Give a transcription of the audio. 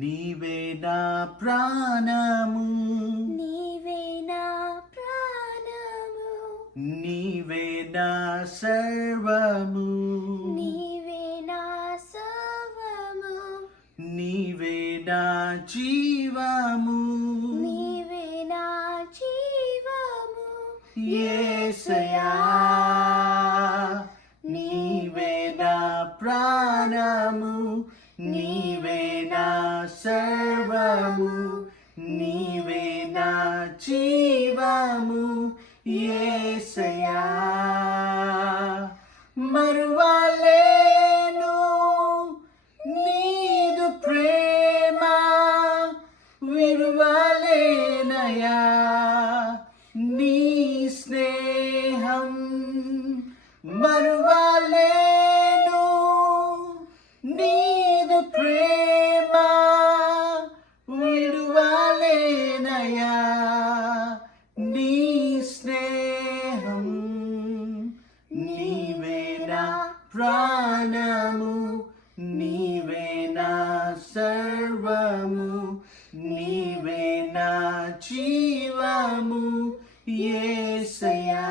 నీవే నా ప్రాణము, నీవే నా ప్రాణము, నీవే నా సర్వము, నీవే నా సర్వము, నీవే నా జీవము, నీవే నా జీవము. యేసయ్యా నీవే నా ప్రాణము, నీవే నా సర్వము, నీవే నా జీవము. యేసయ్యా మరువలేను నీదు ప్రేమ, విడువలేనయా నీ స్నేహం. మరువలేను నీదు ప్రేమ, విడువలేనయా నీ స్నేహం. నీవే నా ప్రాణము, నీవే నా సర్వము, నీవే నా జీవము. యేసయ్యా